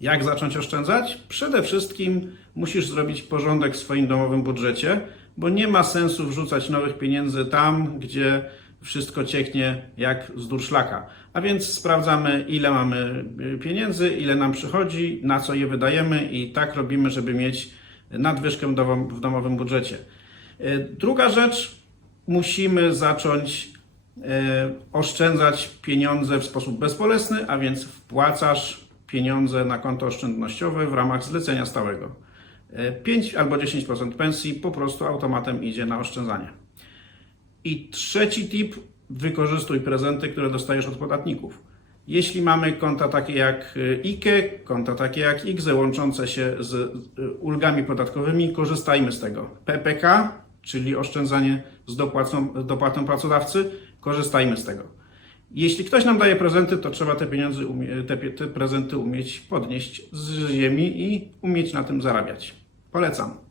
Jak zacząć oszczędzać? Przede wszystkim musisz zrobić porządek w swoim domowym budżecie, bo nie ma sensu wrzucać nowych pieniędzy tam, gdzie wszystko cieknie jak z durszlaka. A więc sprawdzamy, ile mamy y, pieniędzy, ile nam przychodzi, na co je wydajemy i tak robimy, żeby mieć nadwyżkę w domowym budżecie. Y, Druga rzecz, musimy zacząć e, oszczędzać pieniądze w sposób bezbolesny, a więc wpłacasz pieniądze na konto oszczędnościowe w ramach zlecenia stałego. E, 5 albo 10% pensji po prostu automatem idzie na oszczędzanie. I trzeci tip, wykorzystuj prezenty, które dostajesz od podatników. Jeśli mamy konta takie jak IKE, konta takie jak IGZE łączące się z y, ulgami podatkowymi, korzystajmy z tego. PPK, czyli oszczędzanie z dopłatą, dopłatą pracodawcy, korzystajmy z tego. Jeśli ktoś nam daje prezenty, to trzeba te pieniądze, te, te prezenty umieć podnieść z ziemi i umieć na tym zarabiać. Polecam.